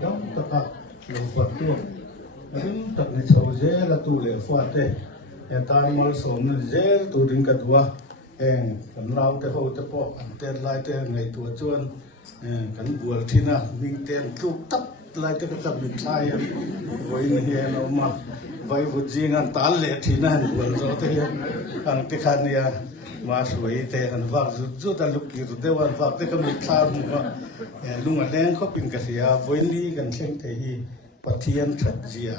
dong taka lo patu adin tak ni chau je la tu le fa te ya tar mal som na je tu ding ka dua kan lau te ho te po an te lai te ngai tu chuan kan bual thina ning ten tu tap lai te ka tap mi thai voi ni he no ma vai vu jing an tal le thina bual zo te ang te khan yaมาสวยแต่อันว่าจุดอันลุกอยู่แต่วันว่าแต่ก็มีคลาดมัวลุงอันแดงเขาเป็นกษัตริย์วันนี้กันเช่นที่ปะเทียนชัดเจีย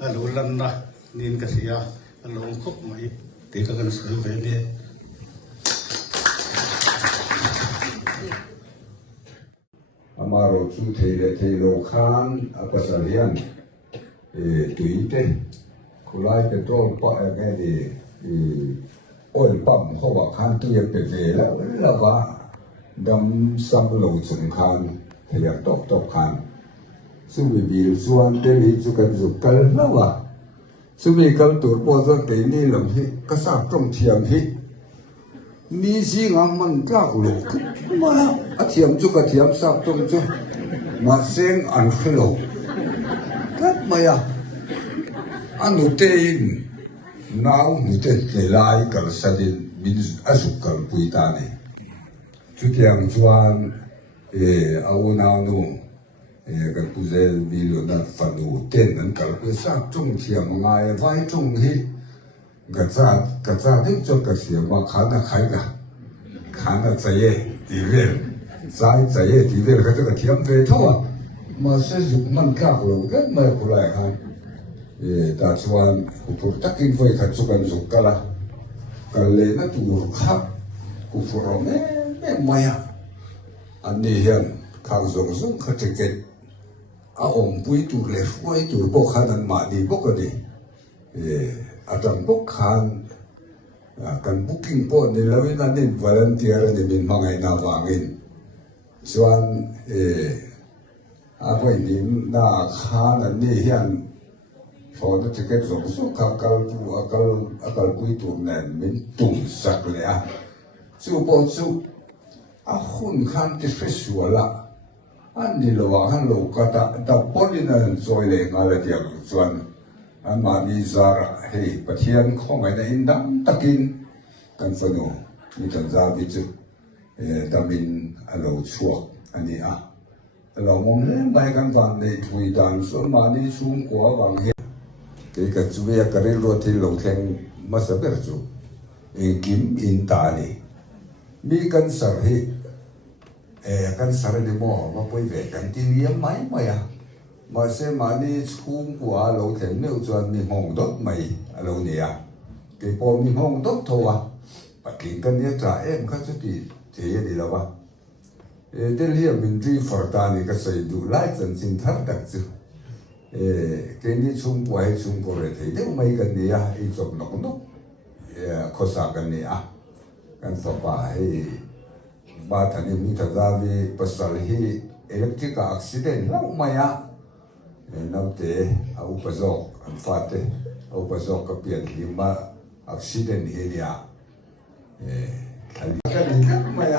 อันลุลันนะนินกษัตริย์อันลงคุกไม่ตีกันสวยเวนีอามาโรจูเทโลคานอัปสาริยันตุยเตคุไลเปโตรปะแกดีโอ้ยปั๊มเขาบอกคันตัวยังเป็นเวแล้วว่าดำซ้ำลงสงครามพยายามตบคันสุวิบิลส่วนเดลิจุกันจุกันแล้วว่าสุวิกันตัวโปรเจกต์นี้ลำฮิก็สร้างตรงเทียมฮิมีสิ่งมันจากโลกมาอาเทียมจุกเทียมสร้างตรงจุมาเสียงอันขลุ่มก็มาอันนู้นเองน้าวนุเตเลไลกัลสัดินมินอสุกัลปุยตานีจุดยังจวนเอาน้าวนูกันปุเซลวิลนัดฟันูเต้นนั้นกัลก็สักจงเทียมง่ายไว้จงฮิกัจจาที่จงกเสียมาขานาใครกันขานาใจดีเวลใจดีเวลก็จะเทียมไปทั่วมาเสียจุมันข้าวเราก็ไม่คุยกันแต่ส่วนผู้ตักกินไฟขัดสุกันสุกกันละกันเลยนะตัวขับกูฟูรอไม่มาอันนี้เห็นข้างส่งขัดเก็ตอาอมปุยตัวเล็กไว้ตัวพวกขันมาดีพวกนี้อาจารย์พวกขันกันบุกิ้งพวกนี้แล้วนั่นนี่วอลันเทียร์นี่เป็นมังไงนาวางินส่วนอาไปนี่น่าขันอันนี้เห็นพอจะเก็บส่งสุขakal kuitu nen min tung sak le a chu po chu a hun khan ti festivala an ni lo wa han lo ka ta polina zoi le ngala tiang chuan an ma ni zara hei pathian khong ai na in dam takin kan fanu ni tan za bi chu tamin alo chuak ani a lo mom le dai kan van nei thui dan so ma ni chung kwa wang he cái chú bây giờ cái lô thì lồng thang mà sao biết chú kiếm in ta này mi căn sở hi căn sở này mò mà bây về căn tin yếm máy mày mà xem mà đi chung của lồng thang nếu chọn mi hồng đốt mày lồng này cái bộ mi hồng đốt thôi bắt kín căn này trả em các chú thì thế gì đâu à đến hiện mình truy phật ta này cái sự đủ lại dần sinh thắt đặc chứ cái này chung của hay chung của rồi thì nếu mấy cái này ít chụp nó cũng tốt, khó xác cái này cái số ba hay ba thằng em thật ra vì pasal hi electric accident lâu mày nào thế au pasok anh phát thế au pasok cái biển thì mà accident hi đi cái này rất mày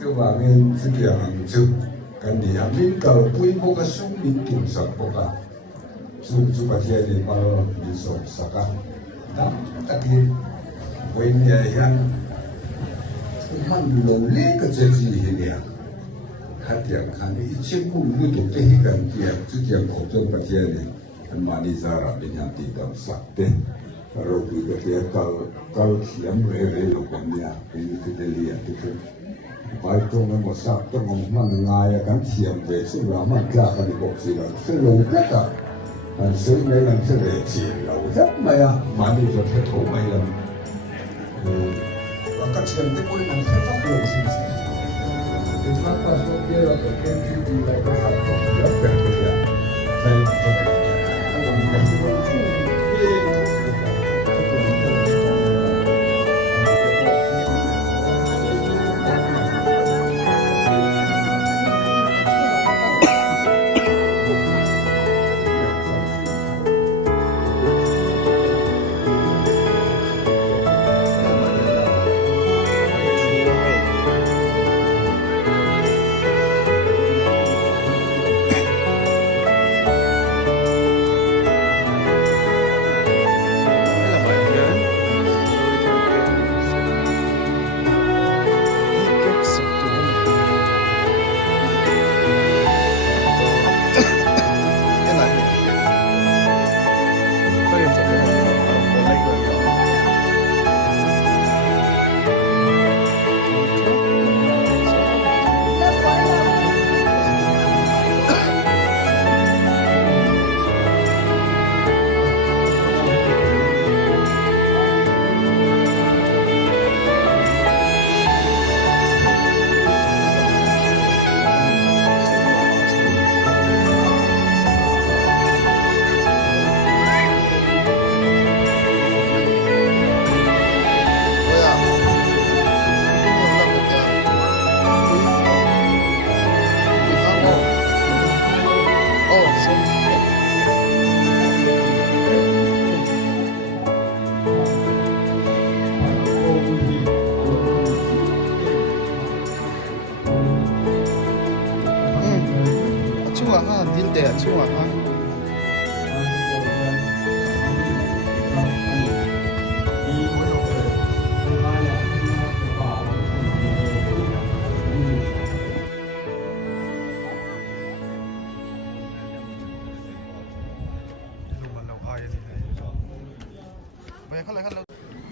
cái mà mình thực hiện hàng chục kan ni amin kal pui mo ka sung min tim sak po ka su ka thia ni mal ni so saka da takin wen ya yan man lo le ka che ji hi ya hat ya kan ni che ku lu to te hi kan kia chu kia ko to ka thia ni kan ma ni zara bin yan ti dam sak te ro pu ka thia kal thiam re lo kan ya ni ku te li ya tu bài trong cái một sắc trong một màn ngày cắn thiềm về sự là mặt ra cái bộ gì là sự lâu rất là sự mấy lần sự để chỉ lâu rất mà đi cho thế thổ mấy lần và các trường cái môi mình khai phát được gì thì phát ra số kia là cái kênh TV này có phải có rất đẹp như vậy đây là cái te chunga ha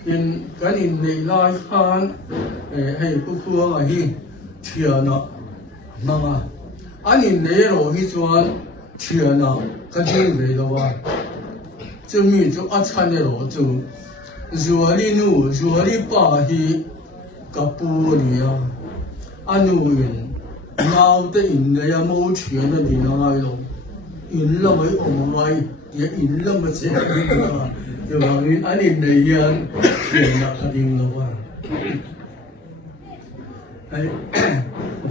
in kan in nei lai khan hei pu khuang a hi thiana manga an in nei ro hi chuan thiana ka jing ve lo wa chu mi chu a chan ro chu zuali nu zuali pa hi ka pu ni ya anu in nau te in nei a mo thiana ni na ngai lo in la mai om mai ye in la ma che ni Yo bangin anin na yan, yan na kading lawan. Ay,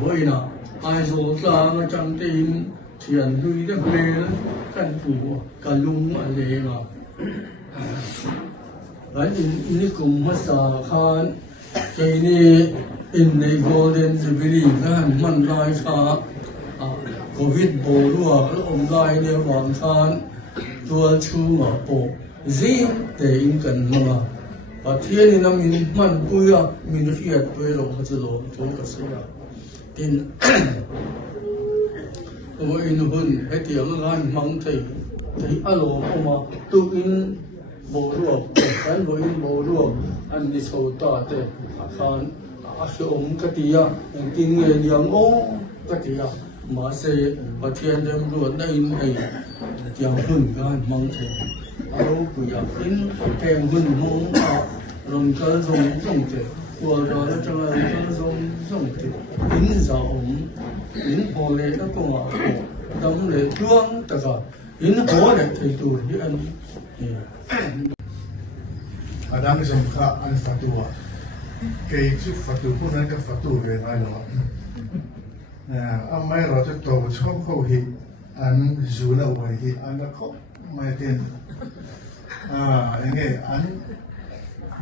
boy na, ay so sa nga chang ting, siyan hui na mel, kan pu, kalung ale nga. Ay, ini kum masa kan, kay ni in na golden jubilee kan man lai sa, COVID bolua, online niya wang kan, tual chu nga po. Riêng để in cần mà và thiên thì năm mình man bùi à mình được hiện bùi rồi họ chỉ lo cho cái sự à tin rồi in hun hết tiếng ngan mang thấy alo mà tu in bồ ruột cái bồ in bồ ruột anh đi sâu ta thế khan khi ông cái tia tin nghe tiếng ô cái tia mà sẽ và thiên đem ruột đây này tiếng hun gan mang thấy alo bây giờ in kèm hun mong rồi cái dùng thế qua đó là trong là cái dùng thế in ra ông in hồ lệ nó cũng à đâm lệ chuông tất cả in hồ lệ thì tụi đi ăn Adam dùng khá ăn fatua cái chút fatua cũng là cái fatua về ngay đó anh mai rồi cho tổ trong khâu hi anh dù là vậy hi anh đã có mai tiền anh nghe anh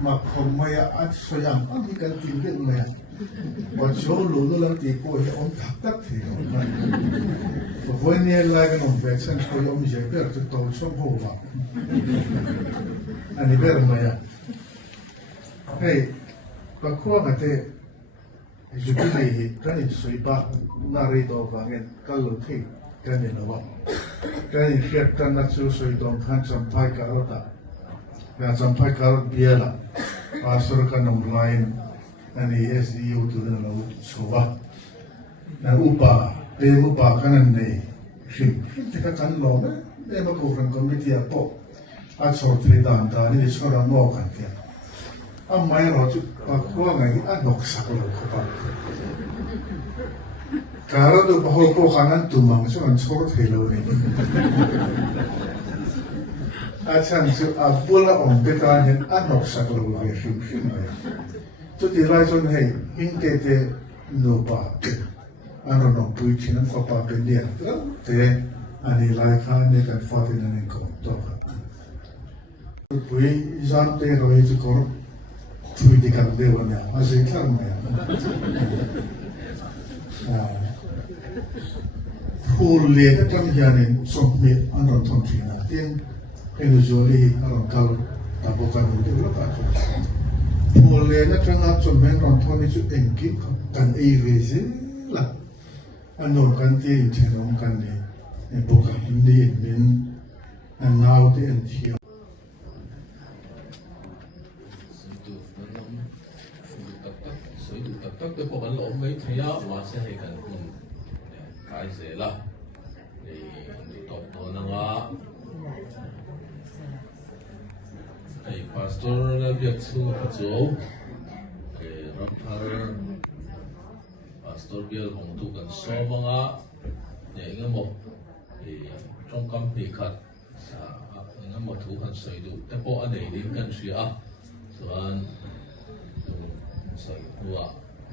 mặc không may anh xoay ăn anh chỉ cần tìm được mày và chỗ lúa nó làm thì cô hi ông thắc tắc thì với nhiều lại cái món vệ sinh của ông dễ biết cho tổ trong khâu vậy anh biết mày hey bà khoa cái thế dù cái này thì cái này suy ba nari đồ vàng cái cái lúa thì cái này là vậy cái này khi ta nói chú suy đồ khăn chăm phai cả rồi ta và chăm phai cả rồi bia là và sau cái nông line anh ấy SDU tụi nó là số ba là upa cái này thì cái căn lò đó để mà cố gắng committee bộ à số thì đàn ta đi số là mua cái tiền anh mai rồi chú bà khoa ngày anh nộp sạc rồi các bạn cả đó được bảo cô khả năng tụi mình cho anh số thì lâu này anh chẳng chú à bữa là ông biết anh hiện anh nộp sạc rồi về phim này chú thì lại cho này hình cái nộp bà anh rồi nộp bùi chỉ nên có bà bên địa thế anh ấy lại khá nên cái phát hiện nên có tốt bùi giang tê rồi chú có chui đi gặp đều là à gì khác mà hồ lệ trong nhà này sống miệt anh làm thông chuyện là tiên anh rồi đi anh làm câu ta bộ cái đồ đều là cả hồ lệ nó trong áp trong bên làm thông này chút anh kịp cần ai về gì là anh nói cần tiền thì nó cần đi anh bộ cái đi mình anh nào thì anh thiếu tất cái bộ ảnh lộn mấy thấy á mà sẽ hay cần cái gì là thì tập tổ năng á thì pastor là việc su phát dấu thì làm thar pastor bill hồng tu cần so mang á để nghe một thì trong cam bị khát nghe một thủ hành xây đủแต่พออันไหนดิ้งกันเสียส่วนใส่ตัว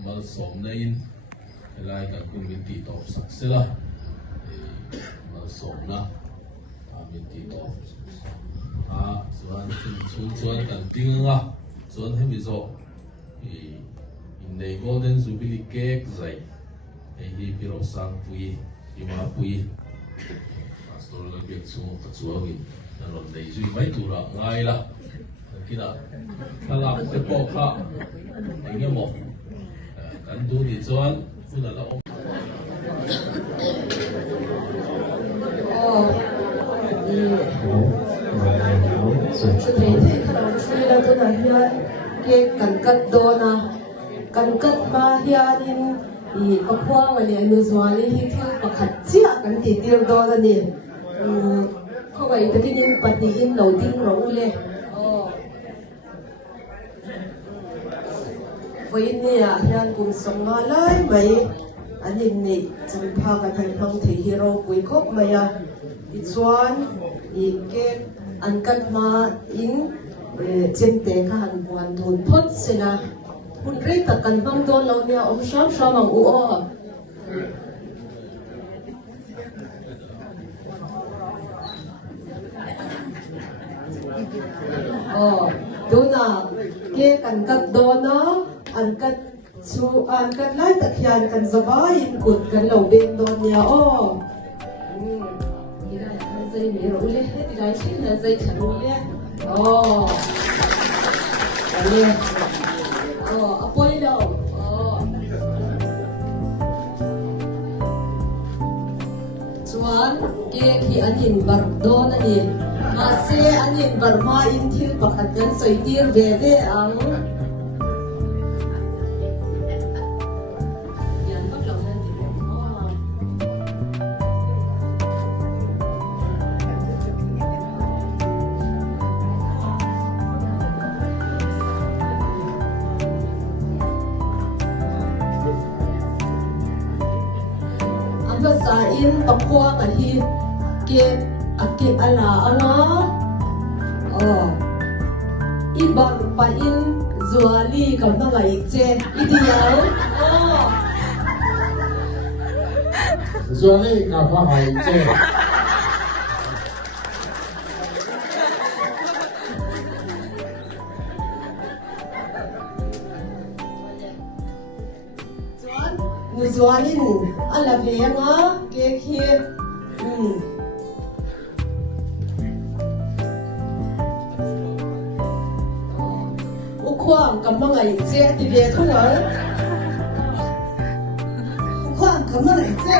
มาสมในรายการคุณมิติต่อสักเสียมาสมนะมิติต่อส่วนกันติ้งอ่ะส่วนให้มีโซ่ใน Golden Jubilee Cake ใจไอ้ที่พี่เราสร้างปุยที่มาปุย pastor la biak chu ka chuangin na ron nei zui mai tura ngai la kina thalak te po kha engemaw kan du ni chuan una la omสุดท้ายที่ขนมช่วยเราตัวไหนเฮียเกี่ยกันกัดโดนะกันกัดมาเฮียนินอีกพวกวันนี้นุสวานีที่ที่ประคัดเจียกันติดเดียวโดนนี่เขาไปตะกี้นี่ปฏิอินเราดิ้งเราเลยวันนี้เฮียกุมส่งมาเลยไหมอันนี้นี่จึงพากันให้ฟังที่ฮีโร่กุยคบมาอีกส่วนอีกเกตอันกัดมาอินเจนเตะข้าหันบวนทุนพดสินะคุณรีตะกันบังโดนเราเนี่ยอมชอบมังอ้อดูนะเกกันกัดโดนนะอันกัดชูอันกัดไล่ตะเคียนกันสบายกุดกันเราเบนโดนเนี่ยนี่ได้ใจมีรู้เลยที่ได้ชิ้นนั้นใจฉันรู้เลยอันนี้อภัยเราส่วนเกี่ยที่อันยินบาร์โดนอันนี้มาเสียอันยินบาร์มาอินทิลปักกันสวยดีเวเดอังภาษาอินตะควงอันที่เก็บอักเก็บอะไรอีบาร์ปาอินจัวลีกับมาไงเจอีเดียวส่วนนี้กับพ่อไห้เจ้นุสวาลินอะไรเพียงเกย์เฮอุควางกับมาไงเจ๊ที่เบียทุ่งอุควางกับมาไงเจ๊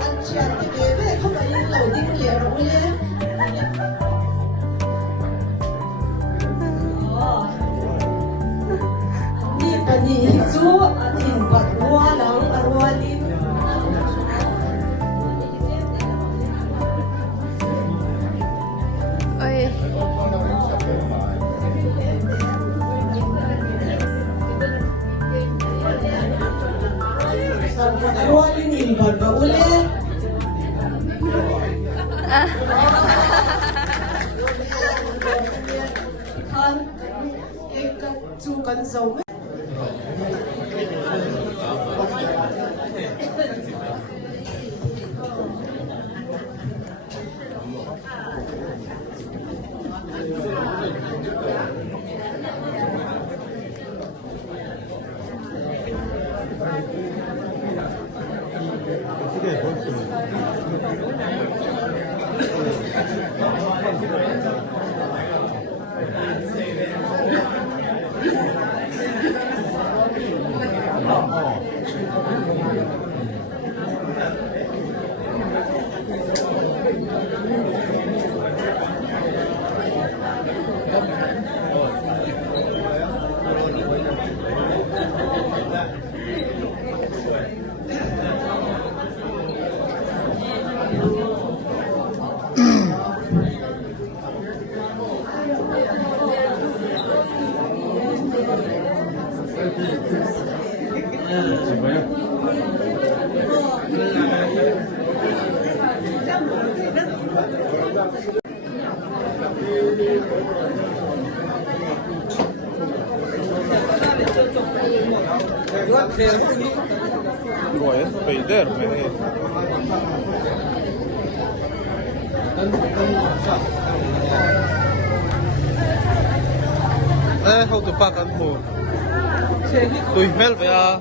อันเชียที่เบียเว้เข้าไปยิงเราดิ้งเหลี่ยมเลยอันนี้จูอันนี้บัดวัวหลังอันวัวลิ้นวัวลิ้นบัดวัวเล่ท่านเอกกับจูกันส่งPuedes perderme. How to pack and move. Tôi mel vậy à?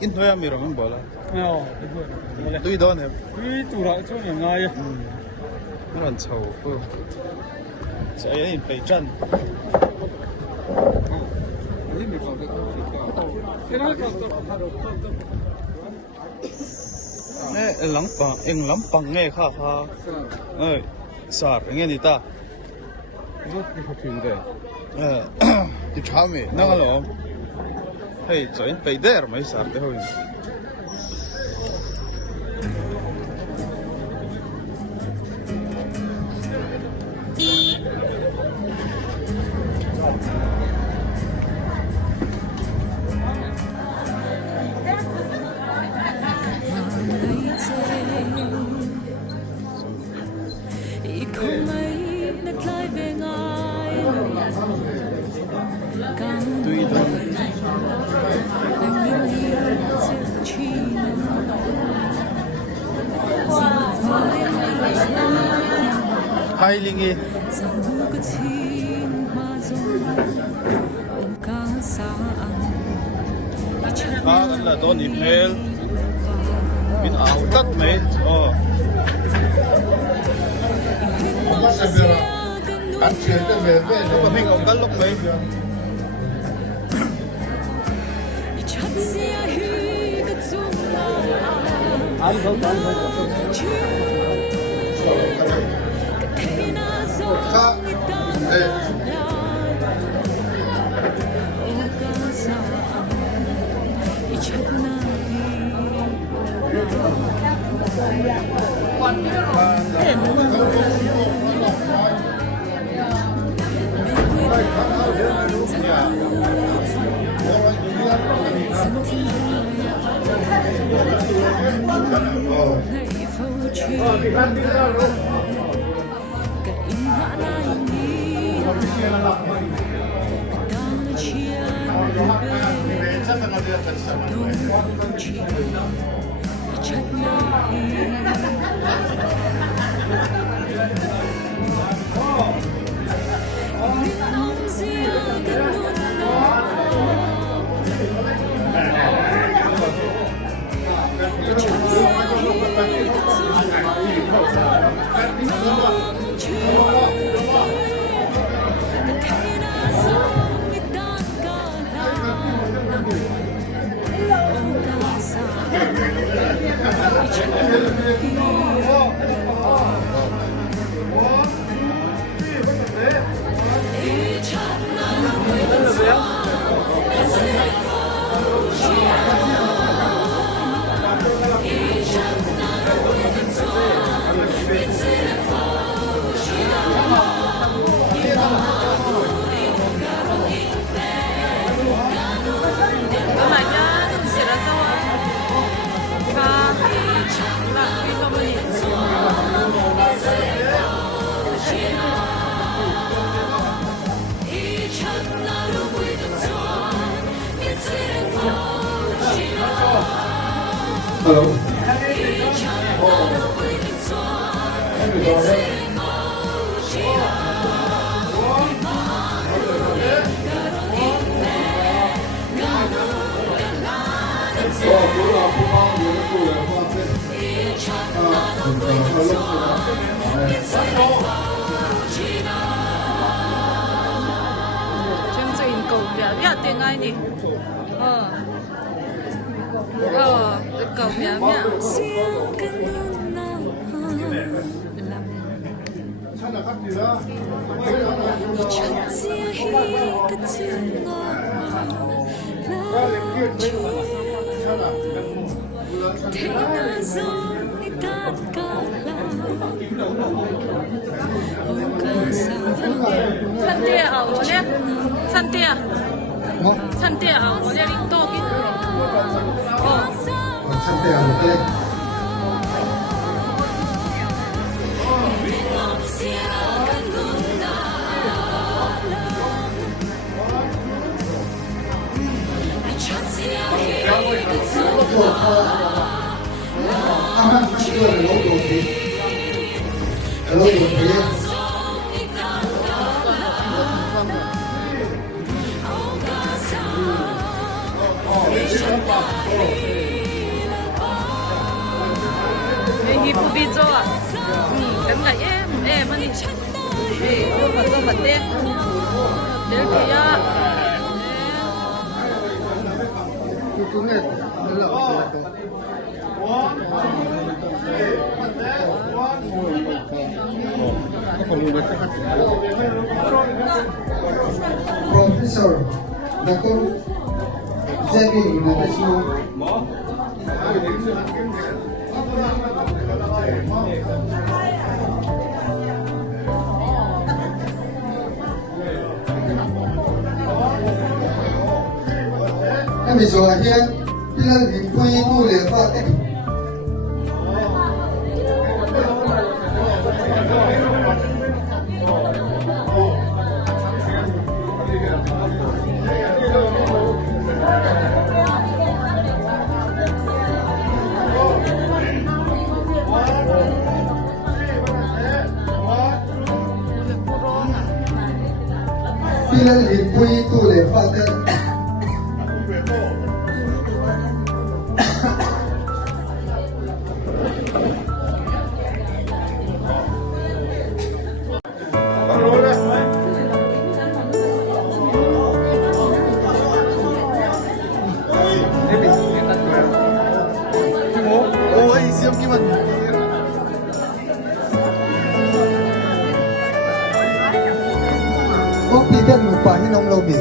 In thôi em miro mình bỏ lại. Tôi đón em. Nó còn sầu. Sẽ in phải chân. Nè lắm bằng nghe kha kha. Ơi, sar nghe đi ta. Đi chăm mày, năng alo. Hey, so in phải der mấy sar thế thôi. Hai lingi. Là đón email. Bin ảo tắt mấy. Ăn chuyện cái về Mà mình còn cắt lúc mấy. chương trình cầu miễn biết tiếng Anh nhỉ? Được cầu miễn nhỉ? Santia ở nhé, Santia, Santia ở nhé, đi to cái. Santiago, Hi video à. Cảm lại em anh đi. Đâu mà tôi bật đi. Đến kìa. Professor Dr. Jerry Natasmo. Kami soalan bilang dipuji tu lepas ni. Bilang dipuji tu lepas ni. Ôi, siêu kim anh. Kok tidak lupa ni nong lobby.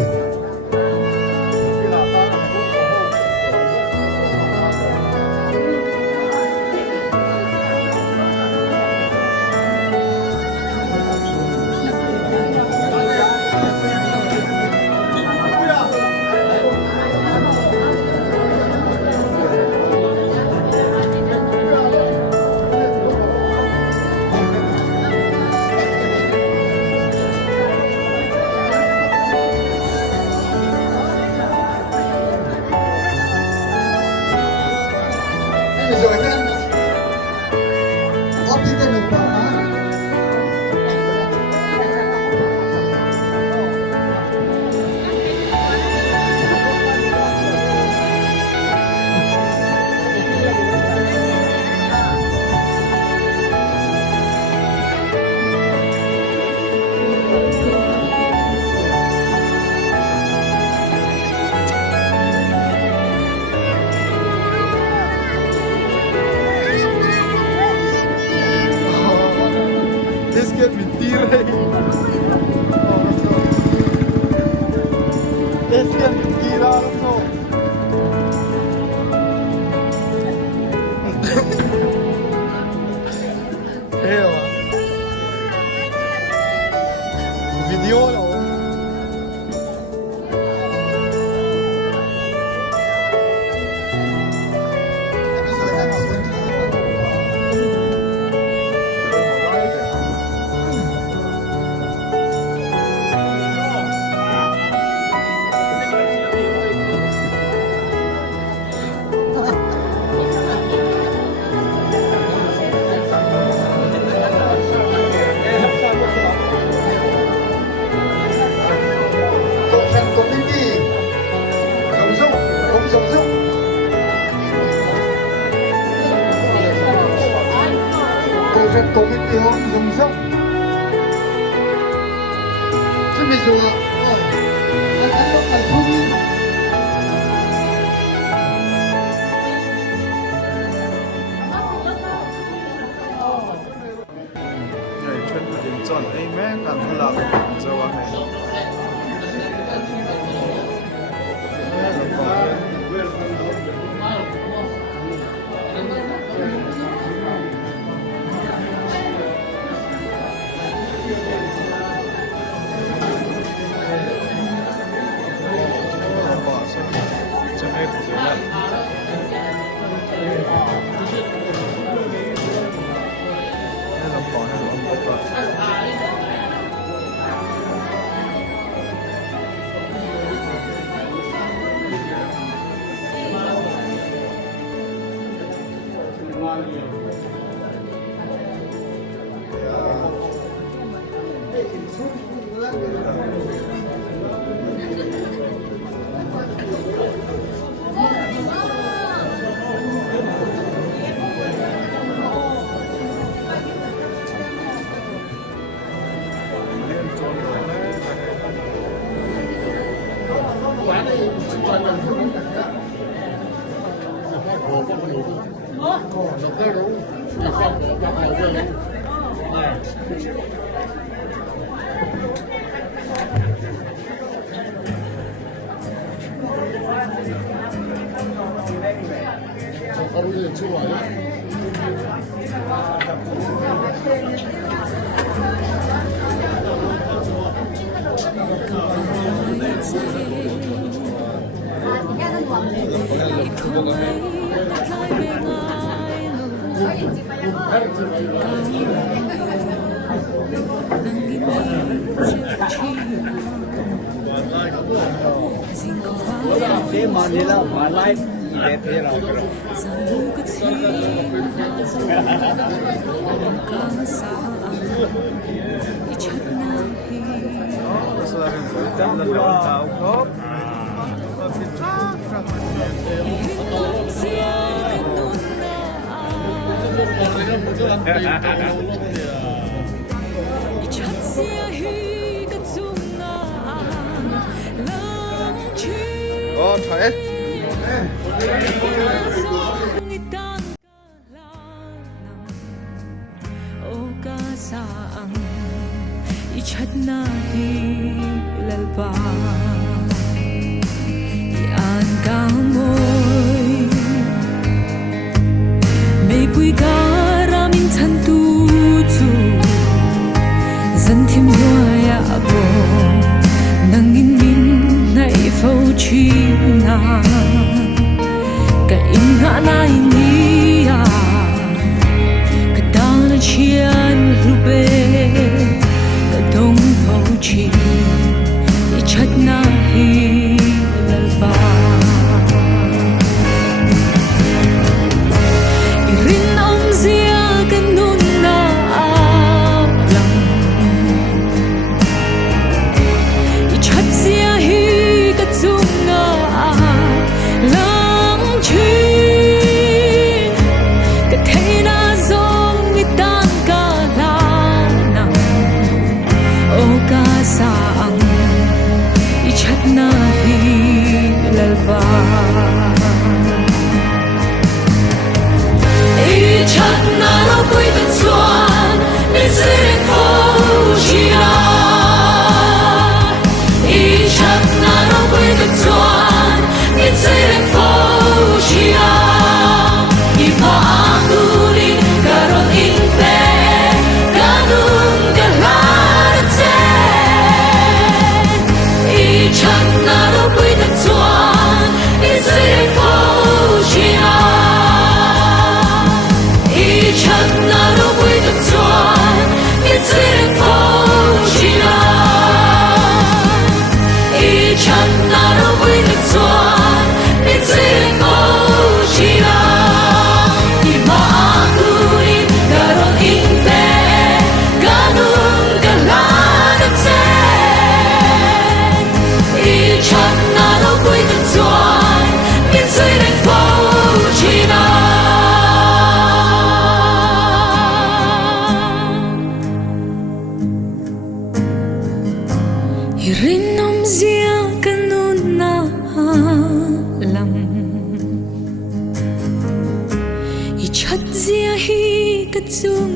Misalkan, kok tidak lupa. This get mentira. This get mentira also. Hell. Video lo. Komite Hong Dong Song. Chuẩn bị rồi ạ. Các bạn phải thu đi. Này chân của đến chọn ấy mẹ càng hơn là dâu ăn này. Hãy subscribe cho kênh Ghiền Mì Gõ để không bỏ lỡ những video hấp dẫn. Ồ, trời. Chat na hi lalpa yan ka moy may pui ka ramin chan tu chu zan thim ya bo nang in min nai fo chi na ka in ha nai ni ya ka da na chian lu be đông phong chi chat na hi lalpa rin ông zia kan nun na lang chat zia hi ka chung na lang chi ka thei na zong ni tan ka saang ichat na hi lalpa ichat na lo pui tan chuan ni sin fo chia ichat na lo pui tan chuan ni sin fo chia i pa akurin karon in pe kanun galan chat na lo pui tan chuan ni sin fo chia i chat na lo pui tan chuan ni sin fo chia i chat na lo pui tan chuan ni sin fo chia i ma akurin karon in pe kanun galan che chat na lo pui tan chuan min sui lên phố chi na rin nom zia kan nun na lam i chat zia hi ka chung